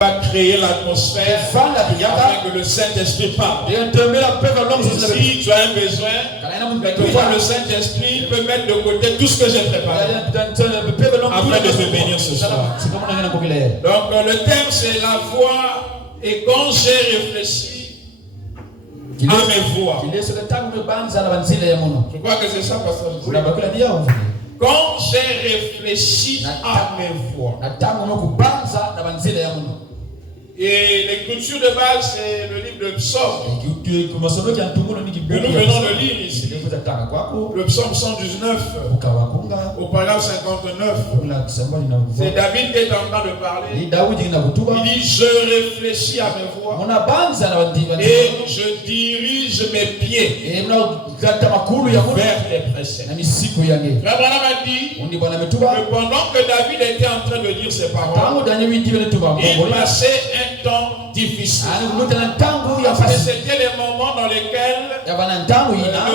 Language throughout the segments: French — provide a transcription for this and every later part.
va créer l'atmosphère afin que le Saint-Esprit parle. Si tu as un besoin, quelquefois le Saint-Esprit peut mettre de côté tout ce que j'ai préparé afin de te bénir ce soir. Donc le thème c'est la voix, et quand j'ai réfléchi à mes voix. Je crois que c'est ça, pasteur. Quand j'ai réfléchi à mes voix. Et l'écriture de base, c'est le livre de Psaume que nous venons de lire ici. Le Psaume 119, au paragraphe 59. C'est David qui est en train de parler. Il dit, je réfléchis à mes voix et je dirige mes pieds vers les préceptes. Frère Branham a dit que pendant que David était en train de dire ses paroles, il passait un temps difficile. C'était les moments dans lesquels le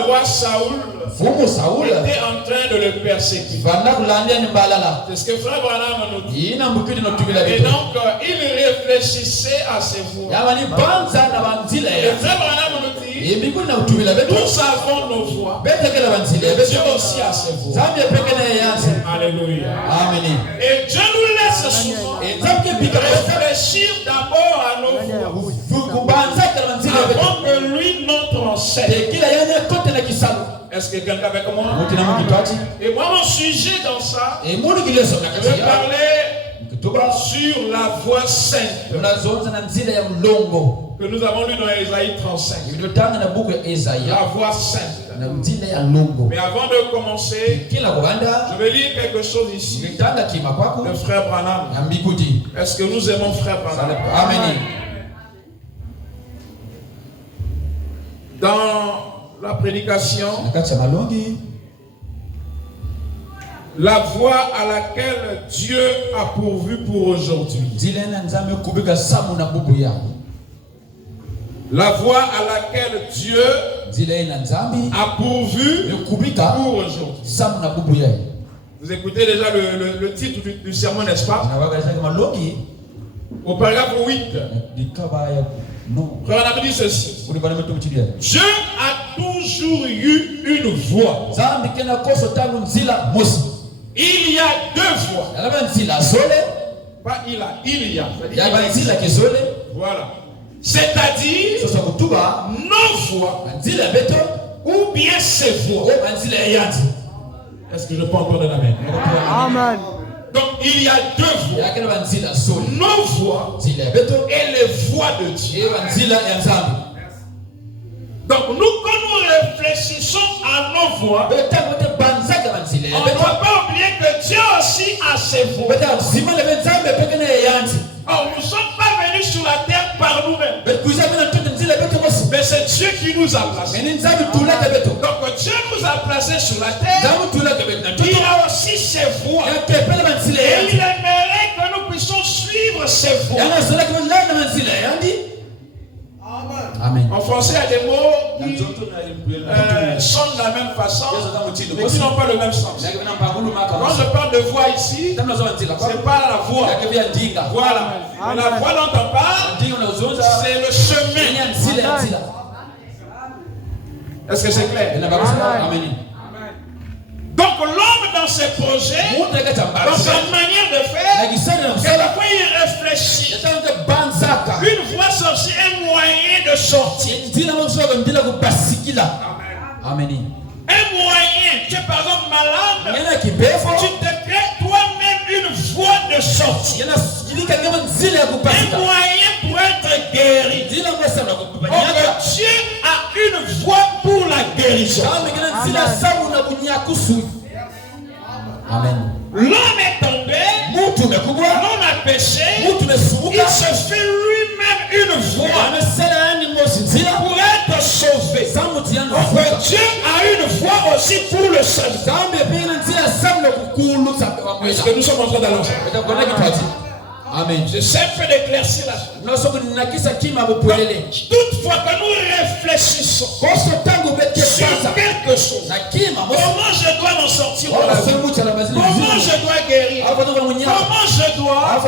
roi Saoul était en train de le persécuter. C'est ce que Frère Branham nous dit. Et donc il réfléchissait à ses voix. Et Frère Branham nous dit, nous avons nos voix, Dieu aussi a ses voix. Alléluia. Amen. Et Dieu nous laisse souvent réfléchir d'abord à nos voix avant que lui n'entre en scène. Est-ce que quelqu'un avec moi? Et moi mon sujet dans ça, je vais parler sur la voix sainte que nous avons lu dans Ésaïe 35. La voix sainte. Mais avant de commencer, je vais lire quelque chose ici de Frère Branham. Est-ce que nous aimons Frère Branham? Amen. Dans la prédication, la voie à laquelle Dieu a pourvu pour aujourd'hui. La voie à laquelle Dieu a pourvu pour aujourd'hui. Vous écoutez déjà le titre du sermon, n'est-ce pas? Au paragraphe 8. On a dit ceci. Dieu a toujours eu une voix. Il y a deux voix. Pas il y a. Voilà. C'est-à-dire nos voix ou bien ses voix. Est-ce que je peux encore donner amen? Amen. Donc il y a deux voix. Nos voix et les voix de Dieu. Donc nous, quand nous réfléchissons à nos voix, on ne doit pas oublier que Dieu aussi a ses voix. Oh, nous ne sommes pas venus sur la terre par nous-mêmes. Mais c'est Dieu qui nous a placés. Donc Dieu nous a placés sur la terre. Il a aussi ses voix. Et il aimerait que nous puissions suivre ses voix. Amen. En français, il y a des mots qui sonnent de la même façon, mais qui n'ont pas le même sens. Quand je parle de voix ici, ce n'est pas la voix. Voilà. Mais la voix dont on parle, c'est le chemin. Est-ce que c'est clair? Amen. Donc l'homme dans ses projets, dans sa manière de faire, quelquefois il réfléchit. Une voix sortie, un moyen de sortir. Amen. Un moyen, tu es par exemple malade, tu te crées toi-même une voie de sortie. Un moyen pour être guéri. Donc Dieu a une voie pour la guérison. Amen. L'homme est tombé, l'homme a péché, il se fait lui-même une voie pour être sauvé. Donc Dieu a une voie aussi pour le salut. Est-ce que nous sommes en train d'aller ensemble? Amen. J'essaie un peu d'éclaircir la chose. Toutefois que nous réfléchissons sur quelque chose, comment je dois m'en sortir, comment je dois guérir, comment je dois, on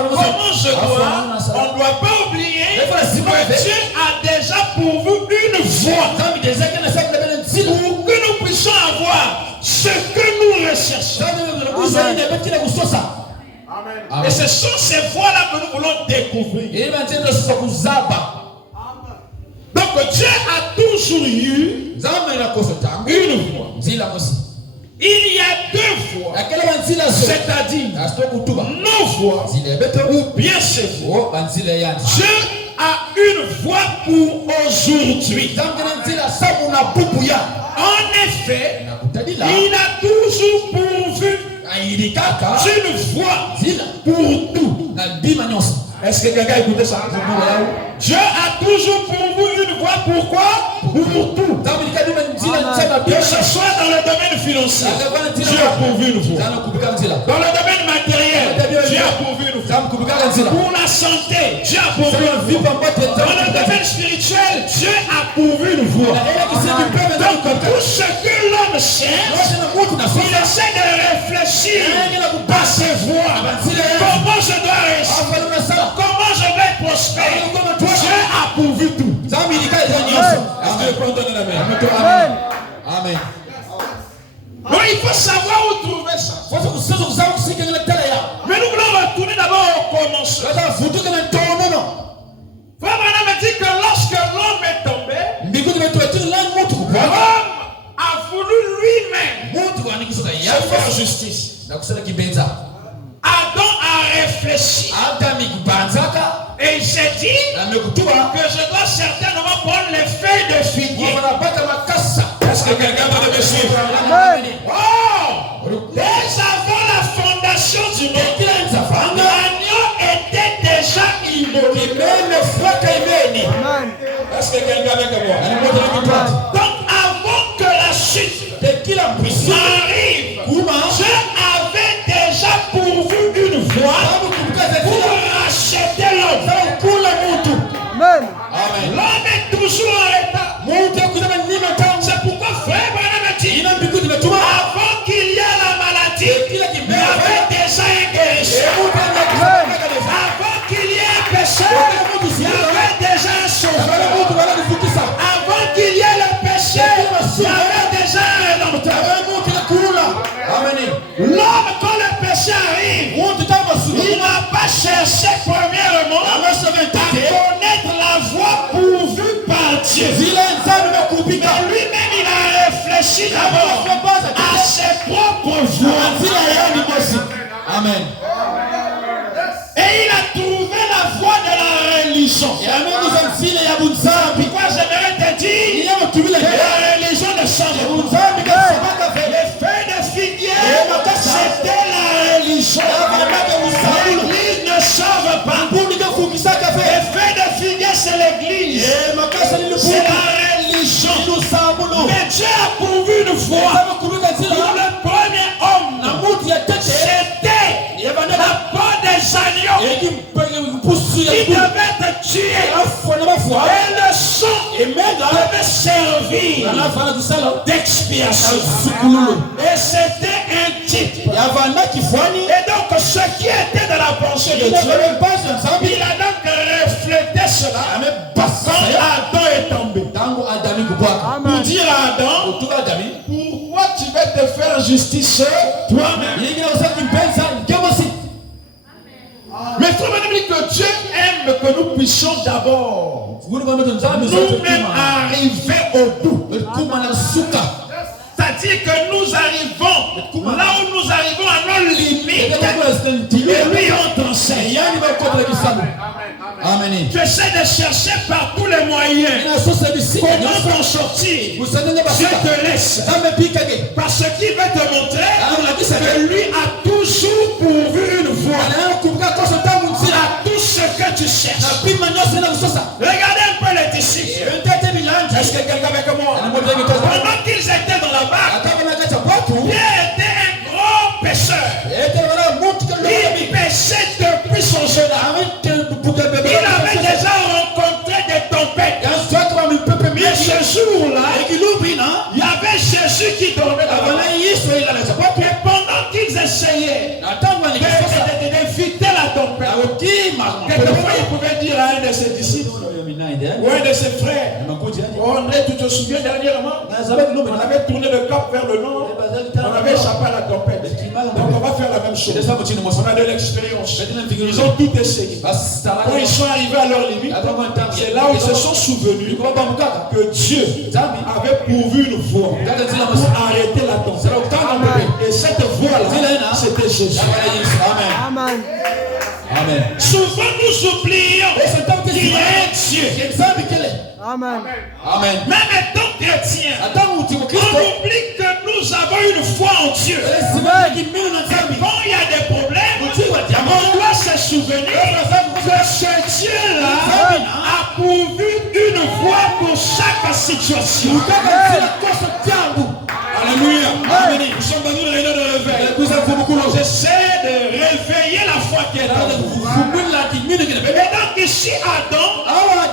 ne doit pas oublier que Dieu a déjà pourvu une voie pour que nous puissions avoir ce que nous recherchons. Amen. Et ce sont ces voies-là que nous voulons découvrir. Donc Dieu a toujours eu une voie. Il y a deux voies, c'est-à-dire nos voies ou bien ses voies. Dieu a une voie pour aujourd'hui. En effet, il a toujours pourvu une voie pour tout. Est-ce que quelqu'un a écouté ça? Dieu a toujours pourvu une voie. Pourquoi? Pour tout. Que ce soit dans le domaine financier, Dieu a pourvu une voie. Dans le domaine matériel, Dieu a pourvu une voie. Pour la santé, Dieu a pourvu une voie. Dans le domaine spirituel, Dieu a pourvu une voie. Donc tout ce que l'homme cherche, il essaie de réfléchir à ses voies. Comment je dois réussir? Comment je vais prospérer? Dieu a pourvu tout. Amen. Donc il faut savoir où trouver ça. Mais nous voulons retourner d'abord au commencement. Frère Branham dit que lorsque l'homme est tombé, l'homme a voulu lui-même faire justice. Adam a réfléchi et il s'est dit que je dois certainement prendre les feuilles de figuier. Est-ce que quelqu'un va me suivre? Dès avant la fondation du monde, l'agneau était déjà immolé. Est-ce que quelqu'un avec moi? Donc avant que la chute arrive, Dieu avait déjà pourvu une voie pour racheter l'homme. L'homme est toujours en retard. C'est pourquoi frère Branham dit, avant qu'il y ait la maladie, il y avait déjà un guérisseur. Avant qu'il y ait un pécheur, il y avait déjà un sauveur. Avant qu'il y ait le péché, il y avait déjà un rédempteur. L'homme, quand le péché arrive, il n'a pas cherché premièrement à connaître la voie pourvue par Dieu. Mais lui-même, il a réfléchi d'abord à ses propres voies. Amen. Et il a trouvé la voie de la religion. Pourquoi j'aimerais te dire que la religion ne change pas. Les feuilles de figuier, c'était la religion. L'église ne change pas. Les feuilles de figuier, c'est l'église. C'est la religion. Mais Dieu a pourvu une voie pour le premier homme. C'était la peau des agneaux qui devait te tuer. Et le sang devait servir d'expiation. Et c'était un type. Et donc ce qui était de la pensée de Dieu, il a donc reflété cela quand Adam est tombé. Pour dire à Adam, pourquoi tu vas te faire justice toi-même? Mais il faut même dire que Dieu aime que nous puissions d'abord nous-mêmes arriver au bout. C'est-à-dire que nous arrivons là où nous arrivons à nos limites et lui on t'enseigne. Tu essaies de chercher par tous les moyens comment t'en sortir. Je te laisse. Parce qu'il va te montrer que lui a toujours pourvu une voie à tout ce que tu cherches. Regardez un peu les disciples. Est-ce que quelqu'un avec moi? Pendant qu'ils étaient dans la barque, Pierre était un grand pêcheur. Il pêchait depuis son jeune âge. jour-là, il y avait Jésus qui dormait là-bas. Et pendant qu'ils essayaient d'éviter la tempête, quelquefois il pouvait dire à un de ses disciples ou un de ses frères, André, tu te souviens dernièrement, on avait tourné le cap vers le nord, on avait échappé à la tempête. Donc on va faire la même chose. On a de l'expérience. Ils ont tout essayé. Quand ils sont arrivés à leur limite, c'est là où ils se sont souvenus que Dieu avait pourvu une voie pour arrêter la tempête. Et cette voie-là, c'était Jésus. Amen. Amen. Souvent nous oublions qu'il y a un Dieu. Amen. Même étant chrétien, on oublie que nous avons une foi en Dieu. Quand il y a des problèmes, on doit se souvenir que ce Dieu-là a pourvu une voie pour chaque situation. Alléluia. Nous sommes dans une réunion de réveil. J'essaie de réveiller la foi qui est en vous. Et donc ici, Adam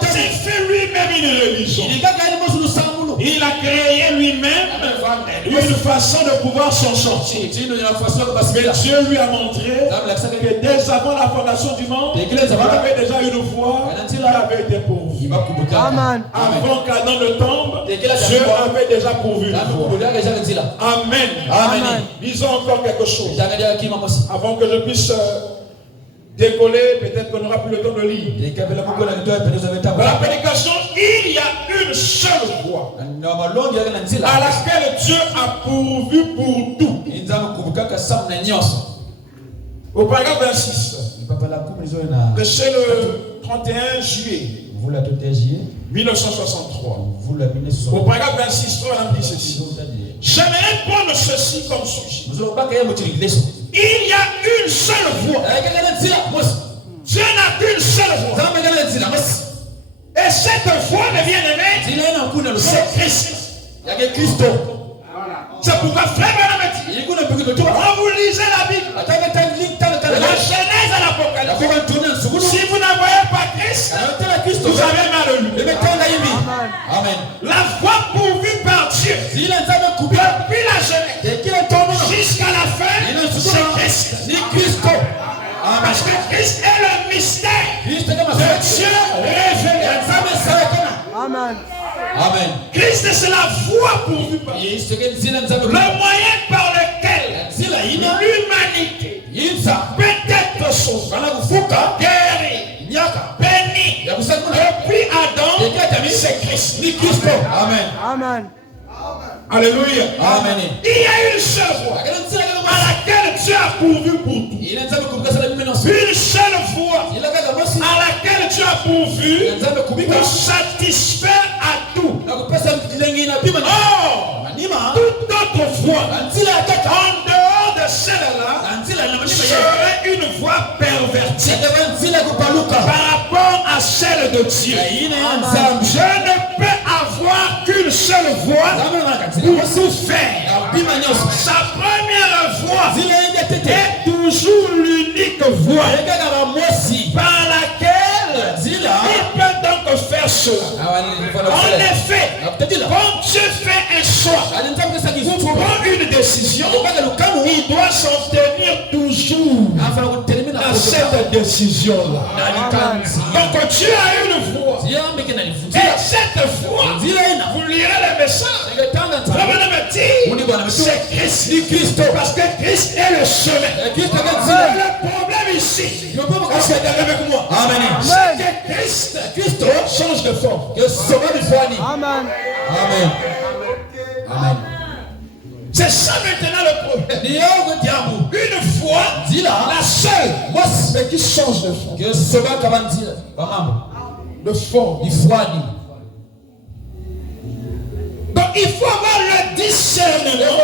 s'est fait lui-même une religion. Il a créé lui-même une façon de pouvoir s'en sortir. Mais Dieu lui a montré que dès avant la fondation du monde, il avait déjà une voie qui avait été pourvue. Amen. Avant qu'Adam ne tombe, Dieu avait déjà pourvu une voie. Amen. Amen. Disons encore quelque chose. Avant que je puisse décoller, peut-être qu'on n'aura plus le temps de lire. Dans la prédication, il y a une seule voie à laquelle Dieu a pourvu pour tout. Au paragraphe 26, c'est le 31 juillet 1963. Au paragraphe 26, on dit ceci. J'aimerais prendre ceci comme sujet. Il y a une seule voie. Dieu n'a qu'une seule voie. Et cette voie, mes bien-aimés, c'est Christ. C'est pourquoi frère quand vous lisez la Bible, de la Genèse à l'Apocalypse, si vous n'envoyez pas Christ, vous avez mal lu. Amen. La voie pourvue par Dieu depuis la Genèse jusqu'à la fin, c'est Christ. Parce que Christ est le mystère de Dieu révélé. Amen. Amen. Christ, c'est la voie pourvue par Dieu. Le moyen par lequel l'humanité peut être sauvée, guérie, bénie. Depuis Adam, c'est Christ. Amen. Amen. Alléluia. Amen. Il y a une seule voie à laquelle Dieu a pourvu pour tout. Une seule voie à laquelle Dieu a pourvu pour satisfaire à tout. Oh, toute autre voie en dehors de celle-là serait une voie pervertie par rapport à celle de Dieu. Je ne peux avoir qu'une seule voie pour tout faire. Sa première voie est toujours l'unique voie par laquelle il peut donc faire cela. En effet, quand Dieu fait un choix pour prendre une décision, il doit s'en tenir toujours à cette décision-là. Donc Dieu a une voie. Et cette voie, vous lirez le message. C'est Christ. Parce que Christ est le chemin. Le problème ici, est-ce que tu es avec moi? C'est que Christ change de forme. Amen. C'est ça maintenant le problème. Une fois, la seule, mais qui change de forme. De forme. Donc il faut avoir le discernement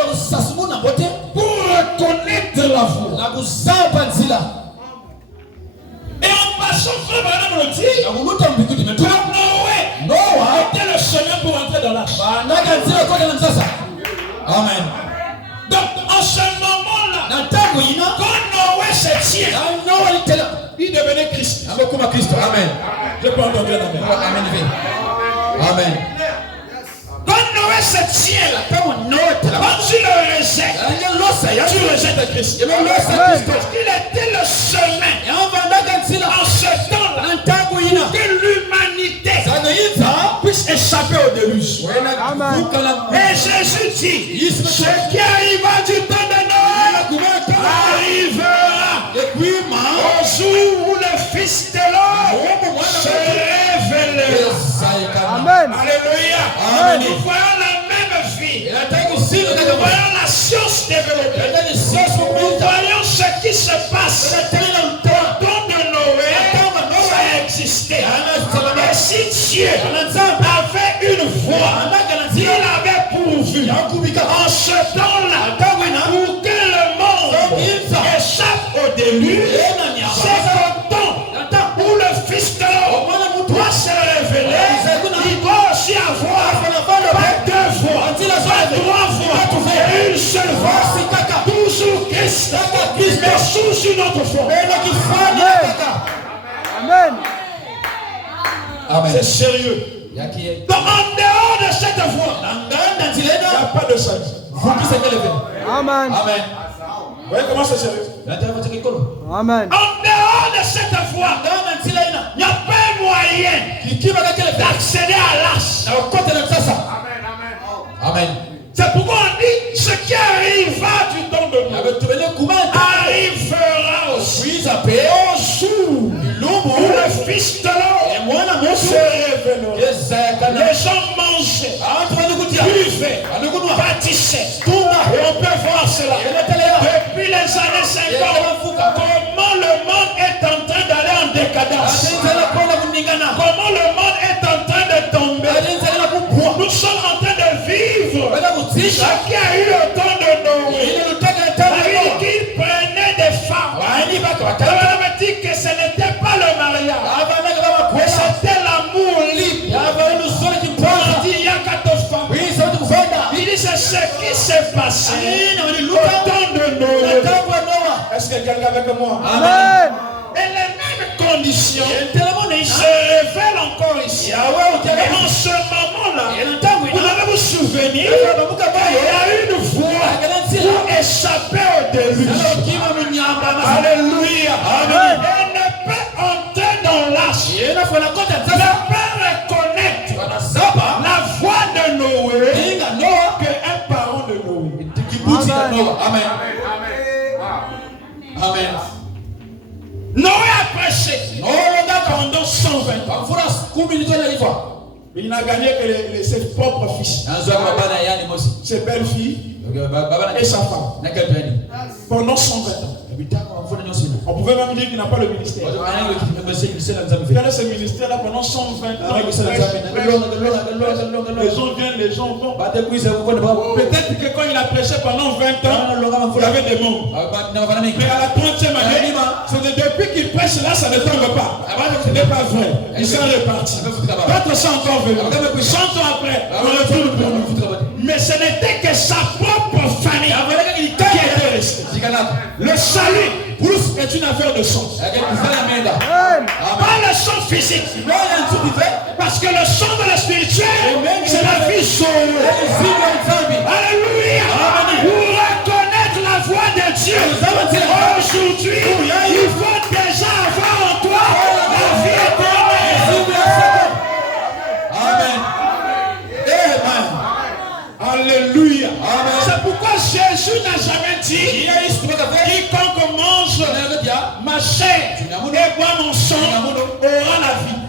pour reconnaître la voie. Et en passant, frère Branham le dit, Noé était le chemin pour entrer dans l'arche. Amen. Donc en ce moment-là, quand Noé se tient, il devenait Christ. Amen. Je peux entendre un amen. Amen. foi se tient là, quand tu le rejettes, tu rejettes Christ. Parce qu'il était le chemin. En ce temps-là, que l'humanité puisse échapper au déluge. Et Jésus dit, ce qui arriva du temps de Noé arrivera au jour où le Fils de l'homme se révélera. Amen. Alléluia. Nous voyons la même vie. Nous voyons la science développée. Nous voyons ce qui se passe. Au temps de Noé, ça a existé. Et si Dieu avait une voix, il avait pourvu en ce temps-là pour que le monde échappe au déluge. C'est qu'au temps où le Fils de l'homme doit se révéler, il doit aussi avoir pas deux voix, pas trois voix, une seule voix, toujours Christ, mais sous une autre forme. Amen. C'est sérieux. Donc en dehors de cette voix, il n'y a pas de salut. Amen. Vous voyez comment c'est sérieux? Amen. En dehors de cette voie, il n'y a pas un moyen d'accéder à l'as. Amen. C'est pourquoi on dit ce qui arrivera du temps de Noé arrivera aussi au jour où le Fils de l'homme se révélera. Les gens mangeaient, buvaient, bâtissaient. Et on peut voir cela depuis les années 50. Comment le monde est en train d'aller en décadence. Comment le monde est en train de tomber. Nous sommes en train de vivre ce qui a eu le temps de Noé. Qu'il prenait des femmes. On avait dit que ce n'était pas le mariage, mais c'était l'amour libre. Il dit il y a 4 femmes. Il dit c'est ce qui s'est passé au temps de Noé. Est-ce que quelqu'un avec moi? Amen. Et les mêmes conditions se révèlent encore ici. Et en ce moment-là, vous devez vous souvenir qu'il y a une voie pour échapper au déluge. Alléluia. Amen. Elle ne peut entrer dans l'âge. Elle ne peut reconnaître la voix de Noé qu'un parent de Noé. Amen. Amen. Noé a prêché pendant 120 ans. Il n'a gagné que ses propres fils, ses belles-filles et sa femme. Pendant 120 ans. On pouvait même dire qu'il n'a pas le ministère. Il a ce ministère-là pendant 120 ans. Les gens viennent, les gens vont. Peut-être que quand il a prêché pendant 20 ans, il y avait des morts. Mais à la 30e année, c'est depuis qu'il prêche là, ça ne tombe pas. Ce n'est pas vrai. Ils sont repartis. D'autres sont encore venus. 100 ans après, on retourne pour nous. Mais ce n'était que sa propre famille qui était restée. Le salut est une affaire de sang. Pas le sang physique. Parce que le sang de la spirituelle, c'est la vie sauvée. Alléluia. Pour reconnaître la voix de Dieu, aujourd'hui, il faut déjà avoir en toi la vie éternelle. Amen. Alléluia. C'est pourquoi Jésus n'a jamais dit quiconque mange ma chair et boit mon sang aura la vie.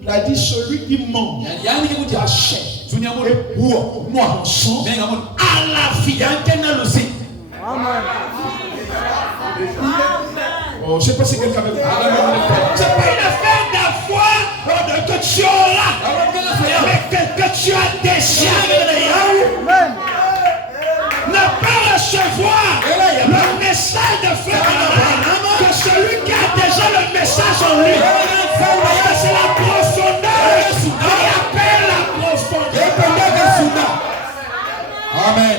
Il a dit celui qui mange ma chair et boit mon sang a la vie. Amen. Oh, je ne sais pas si quelqu'un veut. C'est pas une affaire d'avoir que tu auras, mais que tu as déjà. Amen. Ne pas recevoir le message de frère que celui qui a déjà le message en lui. C'est la profondeur qui appelle la profondeur. Amen.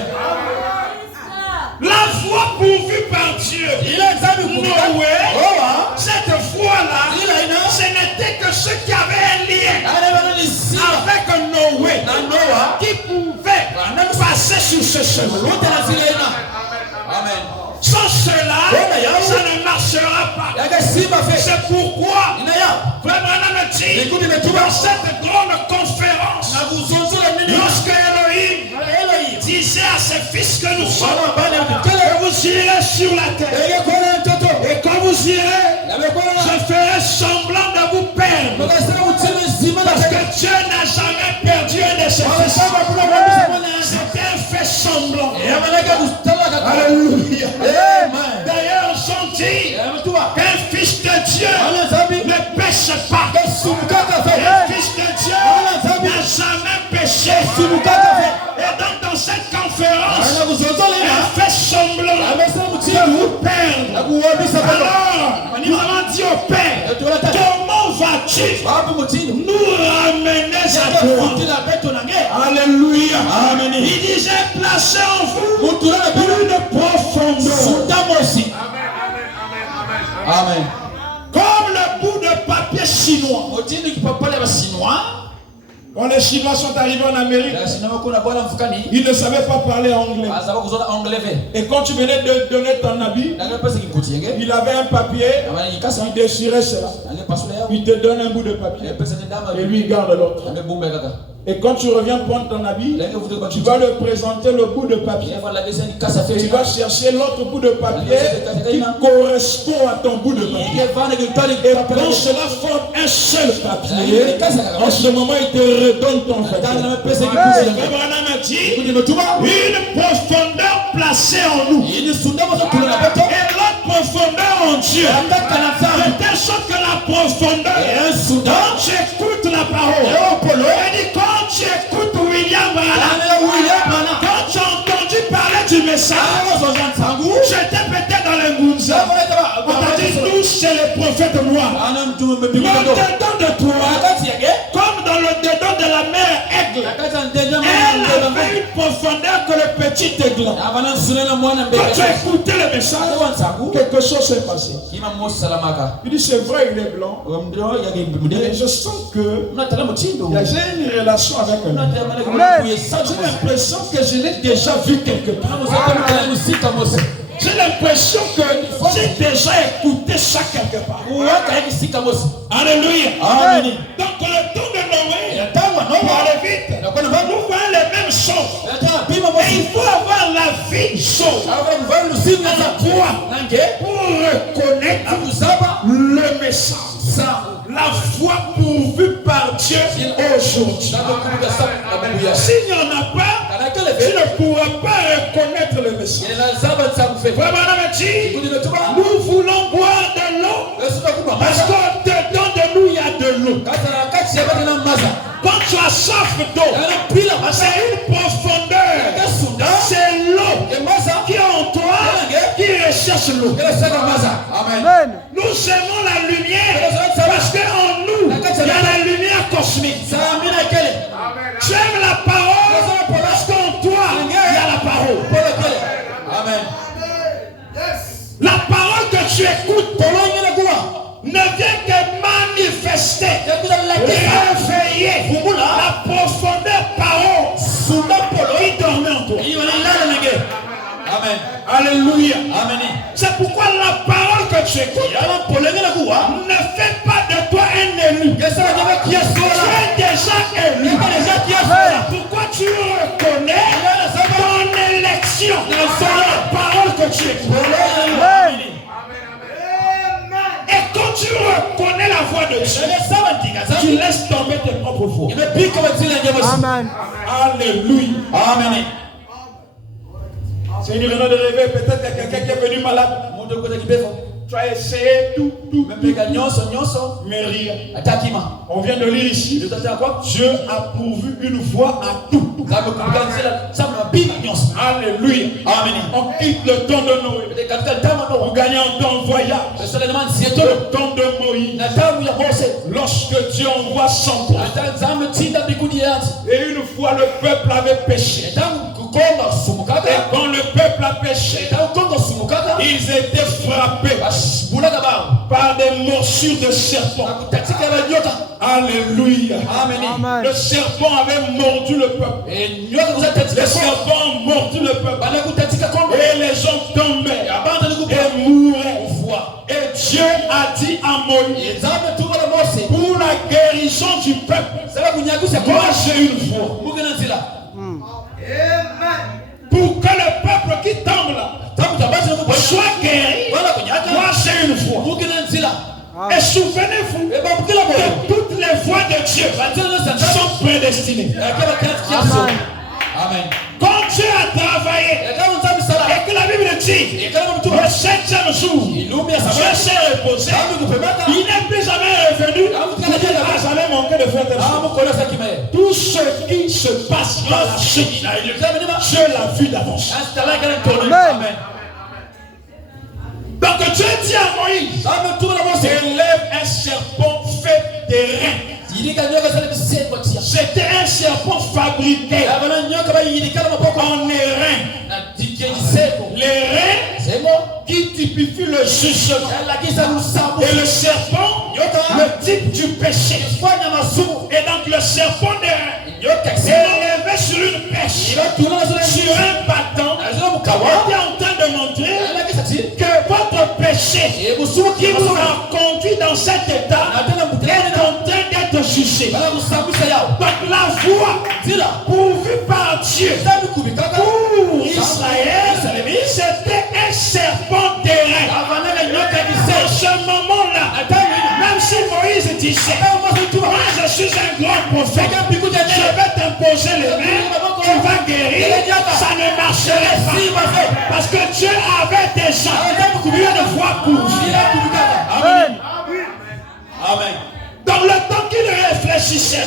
La foi pourvue par Dieu. Noé, cette foi-là ce chemin. Amen. Sans cela, ça ne marchera pas. C'est pourquoi, vraiment, dans cette grande conférence, lorsque Elohim disait à ses fils que nous sommes, que vous irez sur la terre, et quand vous irez, je ferai semblant de vous perdre. Parce que Dieu n'a jamais perdu un de ses fils. C'était un fait semblant. Alléluia. D'ailleurs, on dit qu'un fils de Dieu ne péche pas. Un fils de Dieu n'a jamais péché. Et donc, dans cette conférence, un fait semblant de vous perdre. Alors, nous avons dit au Père, comment vas-tu nous ramener à toi? Alléluia. Amen. Il disait, placez en vous une profondeur. Amen. Comme le bout de papier chinois. Quand les Chinois sont arrivés en Amérique, ils ne savaient pas parler anglais. Et quand tu venais de donner ton habit, il avait un papier, il déchirait cela. Il te donne un bout de papier et lui il garde l'autre. Et quand tu reviens prendre ton habit, tu vas lui présenter le bout de papier. Tu vas chercher l'autre bout de papier qui correspond à ton bout de papier. Et quand cela forme un seul papier, en ce moment il te redonne ton vêtement. Abraham a dit, une profondeur placée en nous. Et l'autre profondeur en Dieu. De telle sorte que la profondeur, quand tu écoutes la parole, quand tu écoutes William Branham, quand tu as entendu parler du message, j'étais peut-être dans les Ngunza. On t'a dit, nous, c'est les prophètes noirs. Le dedans de toi, comme dans le dedans de la mère aigle, elle avait une profondeur que le petit aigle. Quand tu as écouté le message, quelque chose s'est passé. Il dit, c'est vrai, il est blanc. Mais je sens que j'ai une relation avec un homme. J'ai l'impression que je l'ai déjà vu quelque part. J'ai l'impression que j'ai déjà écouté ça quelque part. Alléluia. Amen. Donc le temps de Noé, pour aller vite, nous voyons les mêmes choses. Et il faut avoir la vie chose. Pour reconnaître le message. La foi pourvue par Dieu aujourd'hui. S'il n'y en a pas, tu ne pourras pas reconnaître le message. Nous voulons boire de l'eau parce qu'au-dedans de nous il y a de l'eau. Quand tu as soif d'eau, c'est une profondeur. C'est l'eau qui est en toi qui recherche l'eau. Amen. Nous aimons la lumière parce qu'en nous il y a la lumière cosmique. Tu aimes la parole parce qu'en toi il y a la parole. Amen. La parole que tu écoutes ne vient que manifester, réveiller la profondeur parole qui dormait en toi. Amen. Alléluia. Amen. C'est pourquoi la parole que tu écoutes ne fait pas de toi un élu. Tu es déjà élu. Pourquoi tu reconnais ton élection dans la parole que tu écoutes? Et quand tu reconnais la voix de Dieu, tu laisses tomber tes propres voix. Amen. Alléluia. Amen. C'est une raison de rêver. Peut-être qu'il y a quelqu'un qui est venu malade. Tu as essayé tout, mais rien. On vient de lire ici. Dieu a pourvu une voie à tout. Alléluia. Amen. On quitte le temps de Noé. On gagne un temps de voyage. Le temps de Moïse. Lorsque Dieu envoie son prophète. Et une fois le peuple avait péché. Et quand le peuple a péché, ils étaient frappés par des morsures de serpents. Alléluia. Amen. Le serpent avait mordu le peuple. Le serpent a mordu le peuple. Et les hommes tombaient et mouraient. Et Dieu a dit à Moïse, pour la guérison du peuple, moi j'ai une voix. Pour que le peuple qui tombe là soit guéri, moi j'ai une voix. Et souvenez-vous que toutes les voies de Dieu sont prédestinées. Amen. Quand Dieu a travaillé et que la Bible dit le septième jour, Dieu s'est reposé, il n'est plus jamais revenu, il n'a jamais manqué de faire des choses. Tout ce qui se passe dans la suite, Dieu l'a vu d'avance. Amen. Donc Dieu dit à Moïse, élève un serpent fait de reins. C'était un serpent fabriqué en airain. Les reins qui typifient le jugement. Et le serpent, le type du péché. Et donc le serpent des reins est élevé sur une pêche, sur un bâton, était en train de montrer que votre péché qui vous a conduit dans cet état est en train d'être jugé. Donc la voie pourvue par Dieu pour Israël, c'était un serpent d'airain. À ce moment-là, même si Moïse disait, moi je suis un grand prophète, je vais t'imposer les mains, tu vas guérir, ça ne marcherait pas. Parce que Dieu avait déjà une voie pour lui. Amen. Amen. Dans le temps qu'il réfléchissait,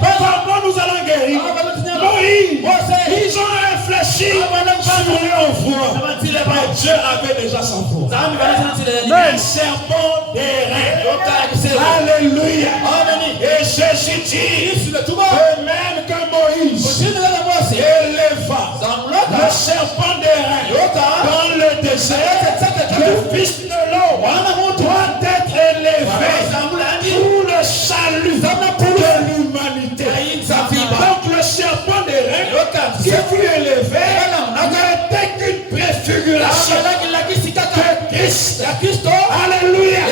comment nous allons guérir, Moïse, ils ont réfléchi sur leur voie. Dieu avait déjà son voie. Un serpent d'airain. Alléluia. Et Jésus dit que même que Moïse éleva le serpent d'airain dans le désert, le fils de l'homme doit être élevé pour le salut de l'humanité. Donc le serpent d'airain qui fut élevé n'était qu'une préfiguration de Christ. Alléluia.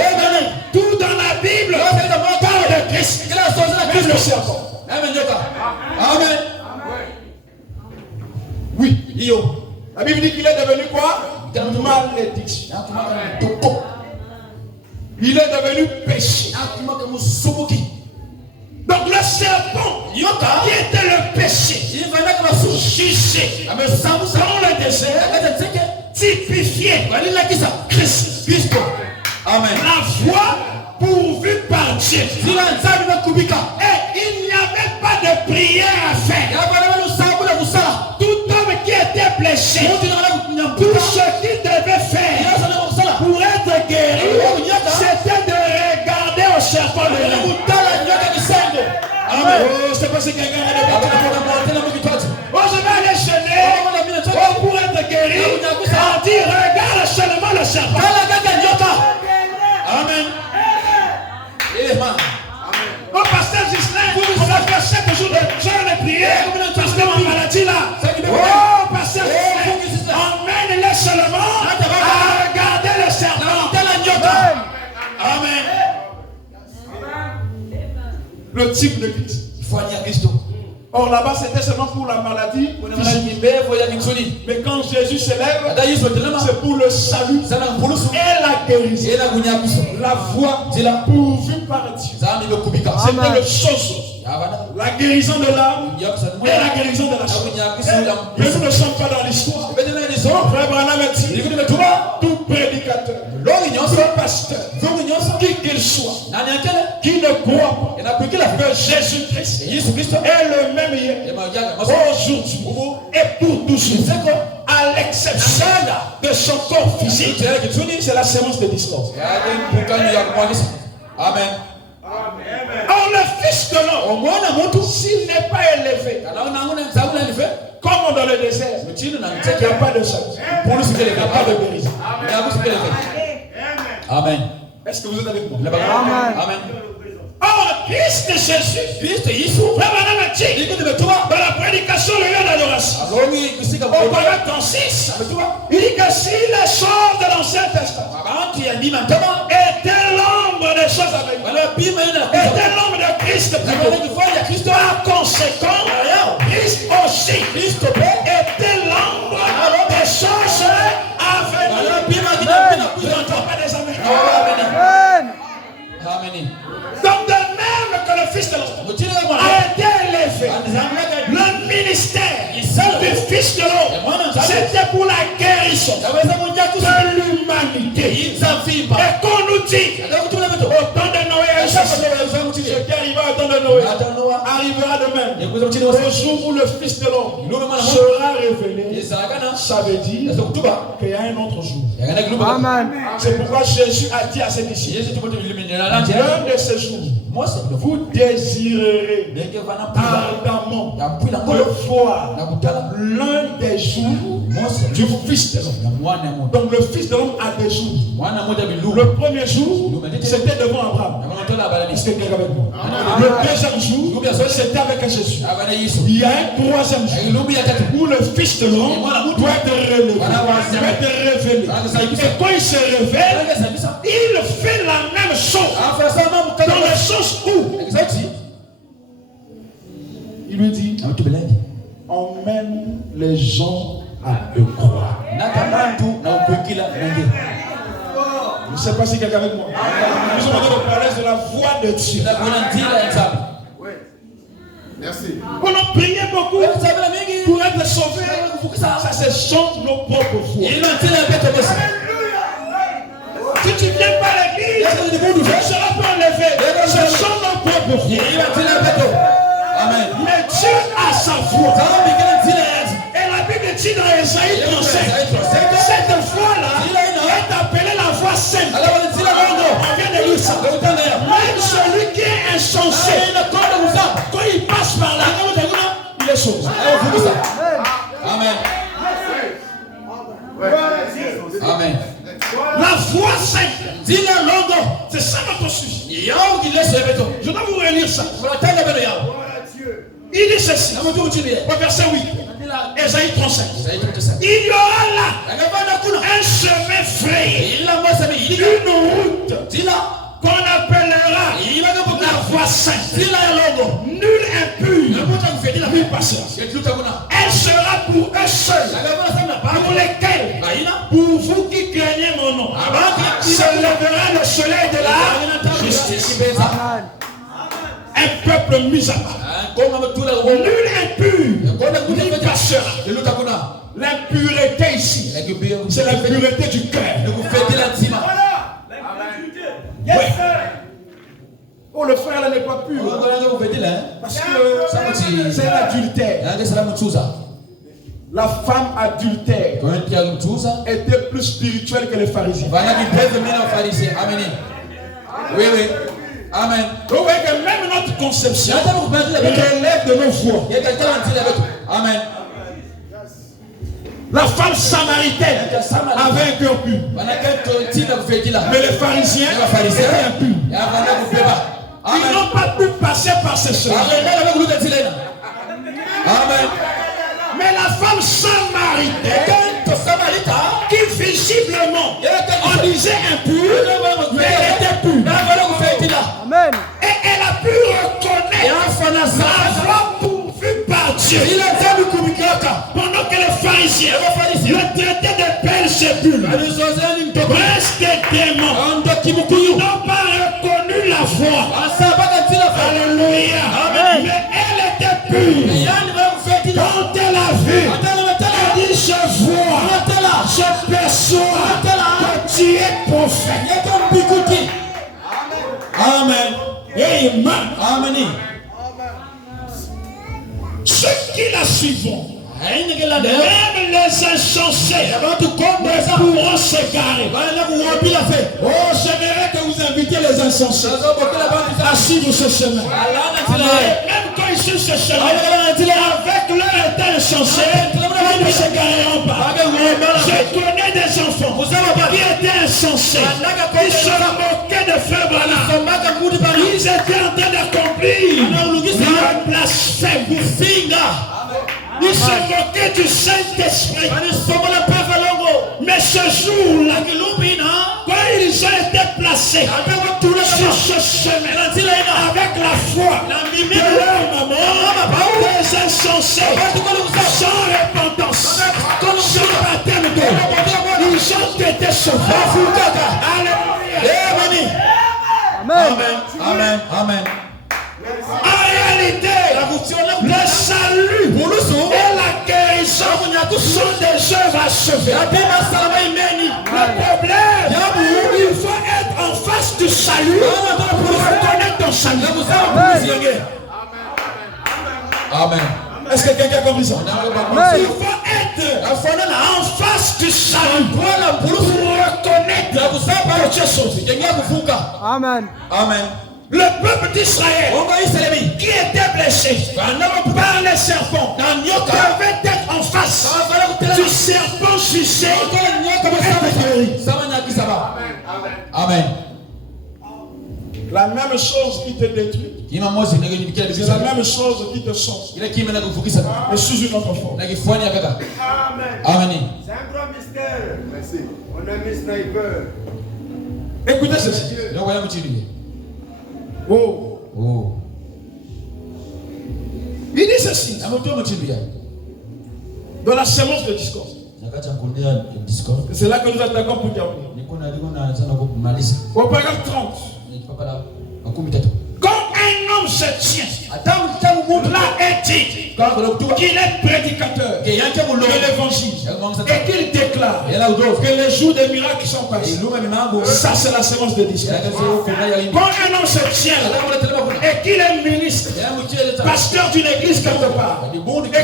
Tout dans la Bible parle de Christ. Même le serpent. Amen. Oui, la Bible dit qu'il est devenu quoi? Malédiction. Il est devenu péché. Donc le serpent qui était le péché, jugé dans le désert, typifié Christ. Amen. La voie pourvue par Dieu. Et il n'y avait pas de prière à faire. Tout homme qui était blessé, tout ce qu'il devait faire pour être guéri, c'était de regarder au serpent de l'air. Amen. Oh, c'est pas ce que quelqu'un a dit. Oh, je vais aller chez lui. Oh, pour être guéri, on dit regarde seulement le serpent. Amen. Oh, pasteur Gislain, on a fait 7 jours de jeûne et prière parce que ma maladie là. Oh, pasteur Gislain, emmène-les seulement à regarder le serpent. Amen. Le type de Christ. Or là-bas c'était seulement pour la maladie. Mais quand Jésus s'élève, c'est pour le salut et la guérison. La voie pourvue par Dieu. C'était le source. La guérison de l'âme et la guérison de la chair. Mais nous ne sommes pas dans l'histoire. Frère Branham a dit, tout prédicateur, tout pasteur, qui qu'il soit, qui ne croit pas que Jésus-Christ est le même hier, aujourd'hui et pour toujours, à l'exception de son corps physique, c'est la séance de discours. Amen. Or le Fils de l'homme, s'il n'est pas élevé, comme dans le désert, il n'y a pas de salut. Pour nous, il n'y a pas de guérison. Amen. Est-ce que vous êtes avec moi? Amen. Or Alors, Christ Jésus, dans la prédication, le lieu d'adoration, au paragraphe 6, il dit que si les choses de l'Ancien Testament étaient l'ombre des choses à venir, étaient l'ombre de Christ, par conséquent, Christ aussi était l'ombre des choses à venir. Donc de même que le Fils de l'homme a été élevé, le ministère du Fils de l'homme, c'était pour la guérison de l'humanité. Et qu'on nous dit, au temps de Noé, ce qui arriva au temps de Noé arrivera demain. Le jour où le Fils de l'homme sera révélé, ça veut dire qu'il y a un autre jour. Amen. C'est pourquoi Jésus a dit à ses disciples, l'un de ces jours, vous désirerez ardemment de voir l'un des jours du Fils de l'homme. Donc le Fils de l'homme a des jours. Le premier jour, c'était devant Abraham. Est-ce que quelqu'un avec moi? Le deuxième jour, c'était avec Jésus. Il y a un troisième jour où le Fils de l'homme doit être révélé. Et quand il se révèle, il fait la même chose. Dans le sens où il lui dit, emmène les gens à te croire. Je ne sais pas si quelqu'un avec moi. Nous sommes en train de parler de la voix de Dieu. Merci. On a prié beaucoup pour être sauvés. Ça, ce sont nos propres voix. Si tu viens pas à l'église, je serai pas enlevé. Ce sont nos propres voix. Amen. Mais Dieu a sa voix. Et la Bible dit dans Esaïe 35, cette voix-là est appelée la voix sainte. On vient de lire ça. Même celui qui est insensé, quand il passe par là, il est sauvé. Amen. Amen. La voix sainte, c'est ça notre sujet. Je dois vous relire ça. Il dit ceci, au verset 8, Esaïe 35. Il y aura là un chemin frayé, une route qu'on appellera la voie sainte. Nul impur n'y passera. Elle sera pour eux seuls, pour lesquels, pour vous qui craignez mon nom, se lèvera le soleil de la justice. Un peuple mis à part. Nul impur n'y passera. L'impureté ici, c'est l'impureté du cœur. Ouais. Oh, le frère là n'est pas pur. Parce que c'est l'adultère. La femme adultère était plus spirituelle que les pharisiens. Oui, oui. Amen. Vous voyez que même notre conception relève de nos voix. Amen. La femme samaritaine avait un cœur pur. Mais les pharisiens étaient impurs. Ils n'ont pas pu passer par ces choses. Amen. Mais la femme samaritaine, qui visiblement on disait impure, mais elle était pure. Amen. Et elle a pu reconnaître sa voix pourvue par Dieu. Pendant que les pharisiens le traitaient de Belzébul, prince des démons, ils n'ont pas reconnu la voix. Alléluia. Mais elle était pure. Quand elle a vu, elle dit, je vois, je perçois que tu es prophète. Amen. Amen. Amen. Ceux qui la suivront, même les insensés ne pourront s'égarer. Oh, j'aimerais que vous invitiez les insensés à suivre ce chemin. Même quand ils sur ce chemin, avec leur état insensé, ils ne se gareront pas. Je connais des enfants qui étaient insensés. Ils se moquaient de frère Branham. Ils étaient en train d'accomplir le blasphème. Ils se moquaient du Saint-Esprit. Mais ce jour-là, quand ils ont été placés sur ce chemin, avec la foi de leur maman, des insensés, sans repentance, sans baptême d'eau, ils ont été sauvés. Alléluia. Amen. Amen. Amen. En réalité, le salut et la guérison sont des œuvres achevées. Le problème, il faut être en face du salut pour reconnaître ton salut. Amen. Est-ce que quelqu'un a compris ça? Il faut être en face du salut pour reconnaître que tu es sauvé. Amen. Amen. Le peuple d'Israël qui était blessé par les serpents devait être en face du serpent sucé et guéri. Amen. La même chose qui te détruit, c'est la même chose qui te sauve, mais sous une autre forme. Amen. C'est un grand mystère. Merci. On a mis sniper. Écoutez ceci. Oh. Oh. Il dit ceci. Dans la sémence de discours. C'est là que nous attaquons pour terminer. Au paragraphe 30. Quand un homme se tient, là est dit qu'il est prédicateur de l'évangile et qu'il déclare que les jours des miracles sont passés. Ça, c'est la sémence de discours. Quand un homme se tient et qu'il est ministre, pasteur d'une église quelque part, et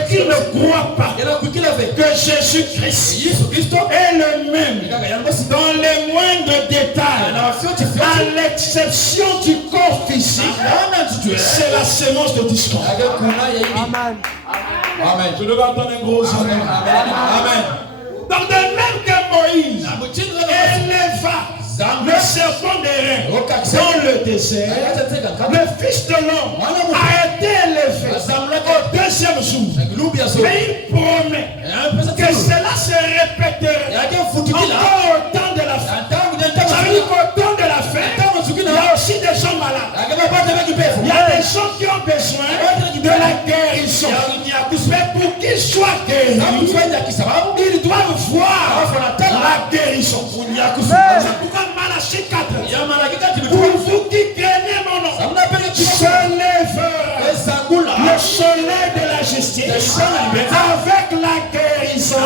qu'il ne croit pas que Jésus-Christ est le même dans les moindres détails, à l'exception du corps physique, c'est la sémence de discours. Amen. Amen. Je devais entendre un gros amen. Amen. Donc de même que Moïse éleva le serpent des reins dans le désert, le Fils de l'homme a été élevé au deuxième jour. Mais il promet que cela se répéterait encore au temps de la fin. Ça veut dire qu'au temps de la fin, il y a aussi des gens malades. Il y a des gens qui ont besoin de la guérison. Mais pour qu'ils soient guéris, ils doivent voir la guérison. C'est pourquoi Malachie 4, pour vous qui craignez mon nom, se lèvera le soleil de la justice avec la guérison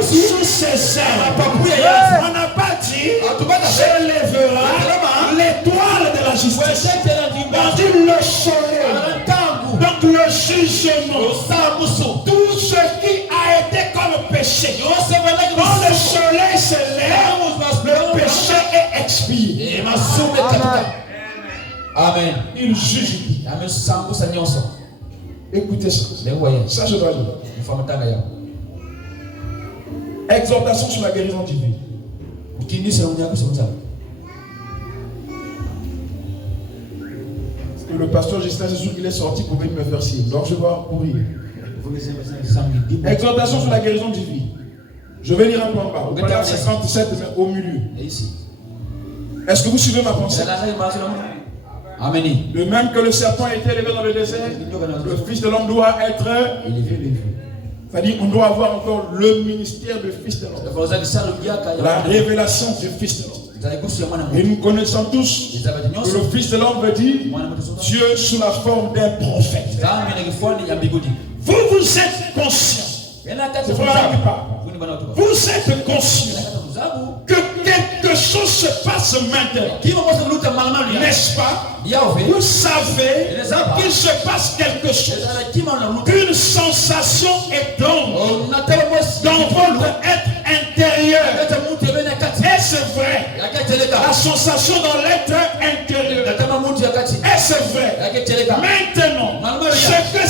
sous ses ailes. On n'a pas dit se lèvera l'étoile de la justice. On dit le soleil. Donc le jugement, tout ce qui a été comme péché, quand le soleil se lève, le péché est expié. Amen. Il juge. Écoutez ça. Ça, je dois lire. Exhortation sur la guérison divine. Le pasteur Justin, c'est sûr qu'il est sorti pour venir me faire signe. Donc je vais courir. Exhortation sur la guérison divine. Je vais lire un peu en bas. Au paragraphe 57, mais au milieu. Est-ce que vous suivez ma pensée? Amen. De même que le serpent a été élevé dans le désert, le Fils de l'homme doit être élevé. C'est-à-dire qu'on doit avoir encore le ministère du Fils de l'homme. La révélation du Fils de l'homme. Et nous connaissons tous que le Fils de l'homme veut dire Dieu sous la forme d'un prophète. Vous êtes conscient. Vous êtes conscient que quelque chose se passe maintenant. N'est-ce pas? Vous savez qu'il se passe quelque chose. Une sensation est dans votre être intérieur. Et c'est vrai. La sensation dans l'être intérieur. Et c'est vrai. Maintenant, ce que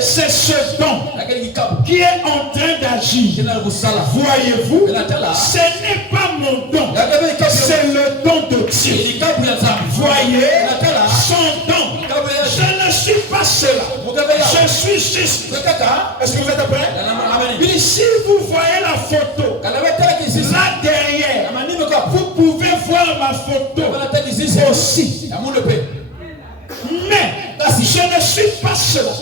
c'est ce don qui est en train d'agir. Voyez-vous, ce n'est pas mon don, c'est le don de Dieu. Voyez, son don. Je ne suis pas cela. Je suis juste. Est-ce que vous êtes prêts? Ici, vous voyez la photo. Là derrière, vous pouvez voir ma photo aussi. Mais je ne suis pas cela.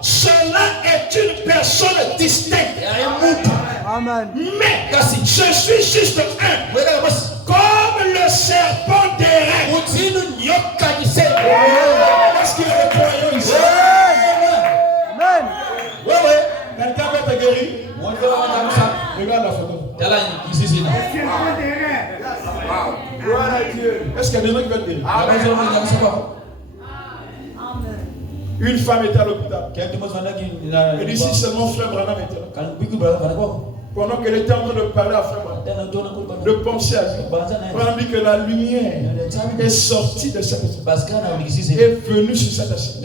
Cela est une personne distincte. Amen. Mais je suis juste un. Comme le serpent d'airain. Est-ce qu'il est croyant ici? Amen. Quelqu'un veut te guérir? Regarde la photo. Gloire à Dieu. Est-ce qu'il y a des gens qui veulent te guérir? Une femme était à l'hôpital. Elle dit si seulement frère Branham était là. Pendant qu'elle était en train de parler à frère Branham, de penser à lui, Branham dit que la lumière est sortie de cette personne. Est venue sur cette personne.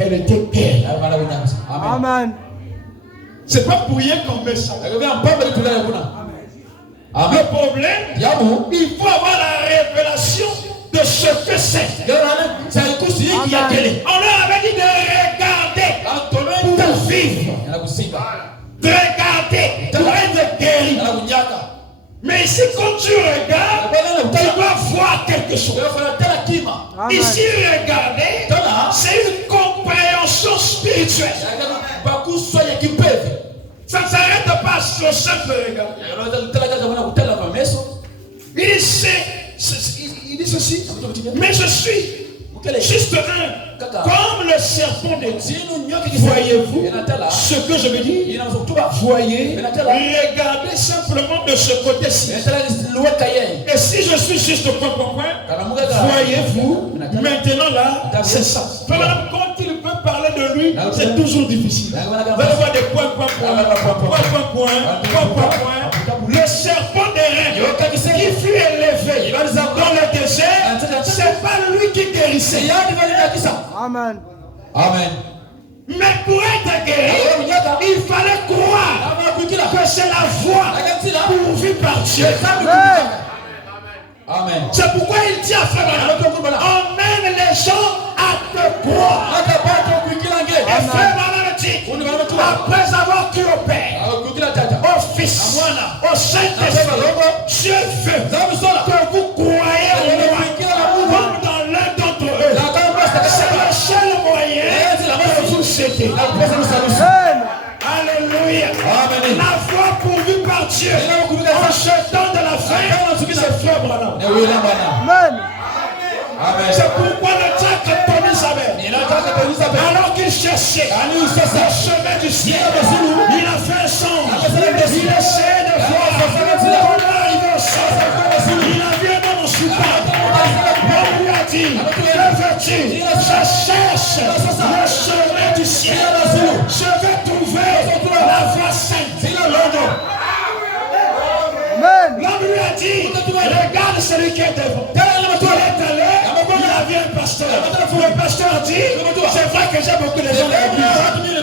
Elle était belle. Amen. C'est pas pour rien qu'on met ça. Le problème, il faut avoir la révélation de ce que c'est. On leur avait dit de regarder pour vivre. De regarder pour être guéri. Mais ici, quand tu regardes, tu dois voir quelque chose. Amen. Ici, regarder, c'est une compréhension spirituelle. Ça ne s'arrête pas sur le simple regard. Il dit ceci, mais je suis juste un, comme le serpent de Dieu. Voyez-vous ce que je veux dire? Voyez, regardez simplement de ce côté-ci. Et si je suis juste voyez-vous, maintenant là, c'est ça. Quand il veut parler de lui, c'est toujours difficile. Vous allez voir des points. Le serpent d'airain qui fut élevé dans le désert, c'est pas lui qui guérissait. Amen. Amen. Mais pour être guéri, il fallait croire que c'est la voie pourvue par Dieu. Amen. C'est pourquoi il dit à Frère Branham, emmène les gens à te croire. Et Frère Branham dit, après avoir cru au Père, au Fils, au Saint-Esprit, Dieu veut que vous croyez au moi, comme dans l'un d'entre eux. C'est le seul moyen de vous aider. Alléluia. La foi pourvue par Dieu en jetant de la fin, c'est Frère Branham. Amen. C'est pourquoi le diacre Tony Sabet, alors qu'il cherchait le chemin du ciel, il a fait un songe. Il essayait de voir comment arriver au ciel. Il a vu un homme au soupapte. L'homme lui a dit, que veux-tu? Je cherche le chemin du ciel. Je vais trouver la voie sainte. L'homme lui a dit, regarde celui qui est devant. Il est allé, il a vu un pasteur. Le pasteur dit, c'est vrai que j'ai beaucoup de gens dans l'église.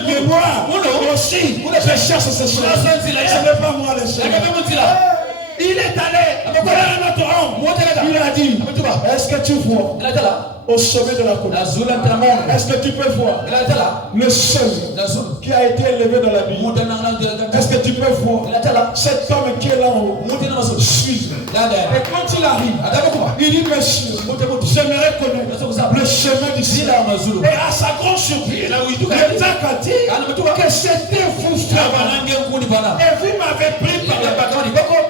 Mais moi aussi, je cherche ces choses. Ce n'est pas moi le seul. Il est allé vers un autre homme. Il a dit, est-ce que tu vois au sommet de la colline? Est-ce que tu peux voir le seul qui a été élevé dans la Bible? Est-ce que tu peux voir cet homme qui est là en haut? Suis. Et quand il arrive, il dit, monsieur, j'aimerais connaître le chemin du ciel. Et à sa grande surprise, le diacre a dit que c'était vous, frère. Et vous m'avez pris par la main,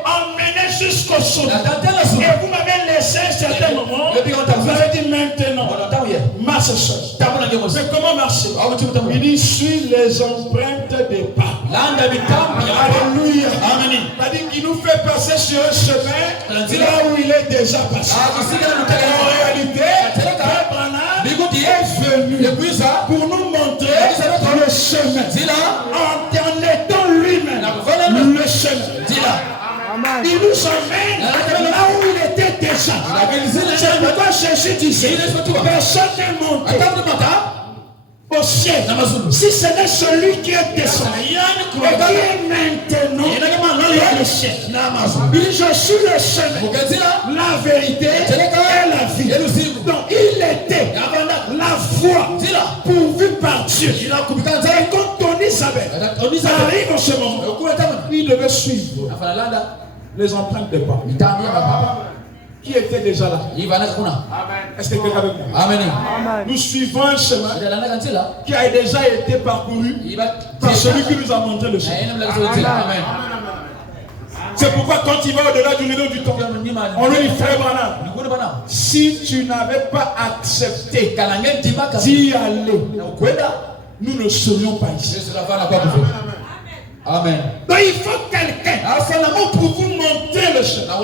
emmené jusqu'au sommet. Et vous m'avez laissé un certain moment. Vous avez dit maintenant, marche seul. Mais comment marcher? Il dit, suis les empreintes des pas. Alléluia. C'est-à-dire qu'il nous fait passer sur un chemin là où il est déjà passé. En réalité, Branham est venu pour nous montrer le chemin. En étant lui-même le chemin. Il nous emmène là où il était déjà. déjà. Je ne dois chercher d'ici. Personne n'est monté au ciel. Si ce n'est celui qui est descendu et qui est maintenant dans le ciel. Il dit, je suis le chemin, la vérité et la vie. Donc il était la voie pourvue par Dieu. Et quand Tony Isabelle arrive en ce moment, il devait suivre les empreintes de pas. Qui était déjà là? Est-ce que quelqu'un avec moi? Amen. Nous suivons un chemin qui a déjà été parcouru par celui qui nous a montré le chemin. Amen. C'est pourquoi quand il va au-delà du rideau du temps, on lui dit, frère Branham, si tu n'avais pas accepté d'y aller, nous ne serions pas ici. Amen. Donc il faut quelqu'un pour vous montrer le chemin.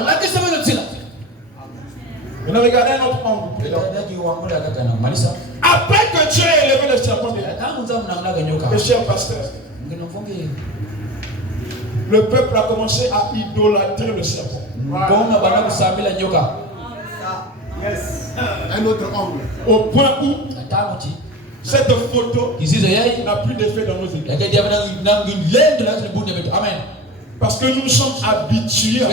Maintenant regardez un autre angle. Après que Dieu ait élevé le serpent, le cher pasteur, le peuple a commencé à idolâtrer le serpent. Yes. Un autre angle. Au point où cette photo n'a plus d'effet dans nos églises. Amen. Parce que nous sommes habitués.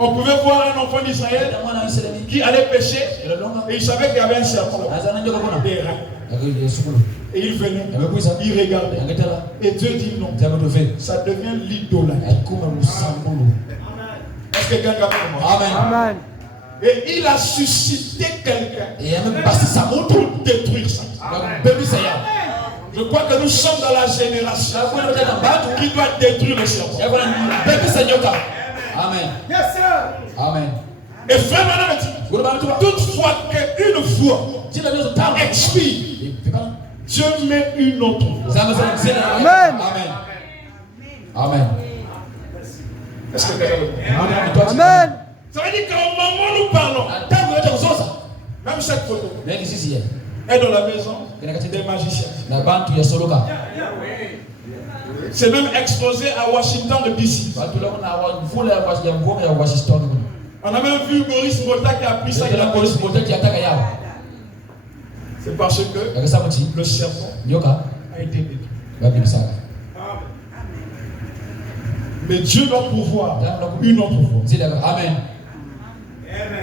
On pouvait voir un enfant d'Israël qui allait pêcher et il savait qu'il y avait un serpent, des rats. Et il venait, il regardait. Et Dieu dit non. Ça devient l'idolâtrie. Est-ce que quelqu'un comprend? Amen. Et il a suscité quelqu'un pour détruire ça. Je crois que nous sommes dans la génération qui doit détruire le serpent. Amen. Yes, sir. Amen. Et frère Madame dit, toutefois qu'une fois expire, Dieu met une autre. Amen. Amen. Est-ce que Amen. ça veut dire qu'au moment où nous parlons, même cette photo est dans la maison des magiciens. C'est même exposé à Washington DC. On a même vu Boris Mota qui a pris ça. C'est parce que le serpent a été détruit. Mais Dieu doit pouvoir une autre voie. Amen.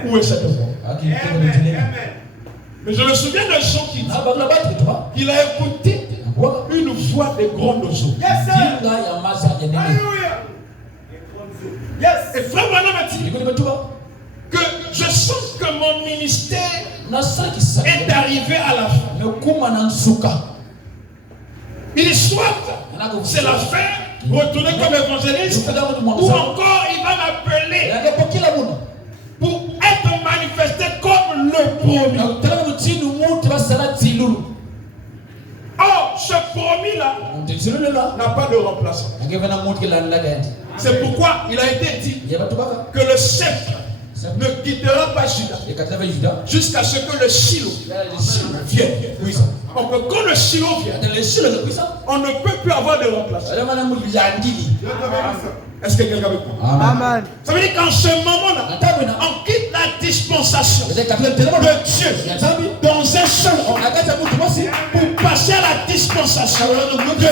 Où est cette voie? Mais je me souviens d'un chant qui dit qu'il a écouté une voix des grands oiseaux. Yes, sir. Alléluia. Yes. Et frère Branham a dit que je sens que mon ministère est arrivé à la fin. Il est soit c'est la fin, retourner comme évangéliste, ou encore il va m'appeler pour être manifesté comme le promis. Or, ce promis-là n'a pas de remplaçant. C'est pourquoi il a été dit que le sceptre ne quittera pas Juda jusqu'à ce que le silo vienne. Donc quand le silo vient, on ne peut plus avoir de remplaçant. Est-ce que quelqu'un veut comprendre? Amen. Ça veut dire qu'en ce moment-là, on quitte la dispensation de Dieu dans un seul pour passer à la dispensation de Dieu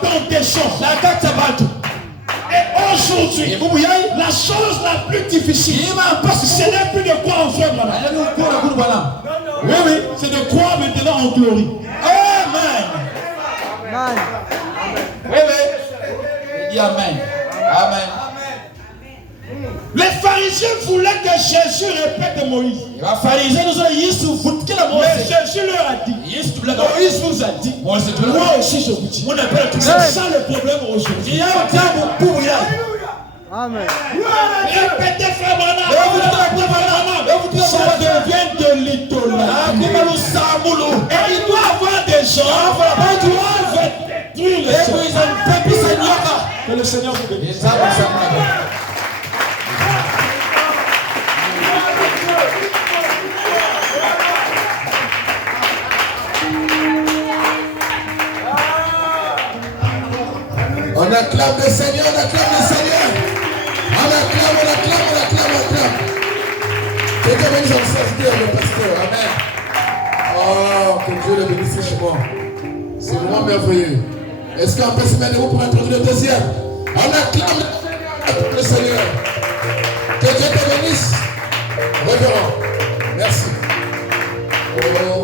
dans des choses. Et aujourd'hui, la chose la plus difficile, ce n'est plus de croire en frère Branham. Oui, c'est de croire maintenant en gloire. Amen. Oui. Amen. Amen. Les pharisiens voulaient que Jésus répète Moïse. Mais Jésus leur a dit, Moïse vous a dit, moi aussi je vous dis. C'est ça le problème aujourd'hui. Amen. Répétez frère Branham. Ça devient de l'idolâtrie. Et il doit avoir des gens qui doivent détruire le Seigneur. Que le Seigneur vous bénisse. On acclame le Seigneur, on acclame le Seigneur. On acclame. Quelqu'un bénisse en serviteur, le pasteur. Amen. Oh, que Dieu le bénisse richement. C'est vraiment merveilleux. Est-ce qu'on peut se mettre debout pour introduire le deuxième? On acclame le Seigneur. Que Dieu te bénisse. Révérend. Merci. Oh.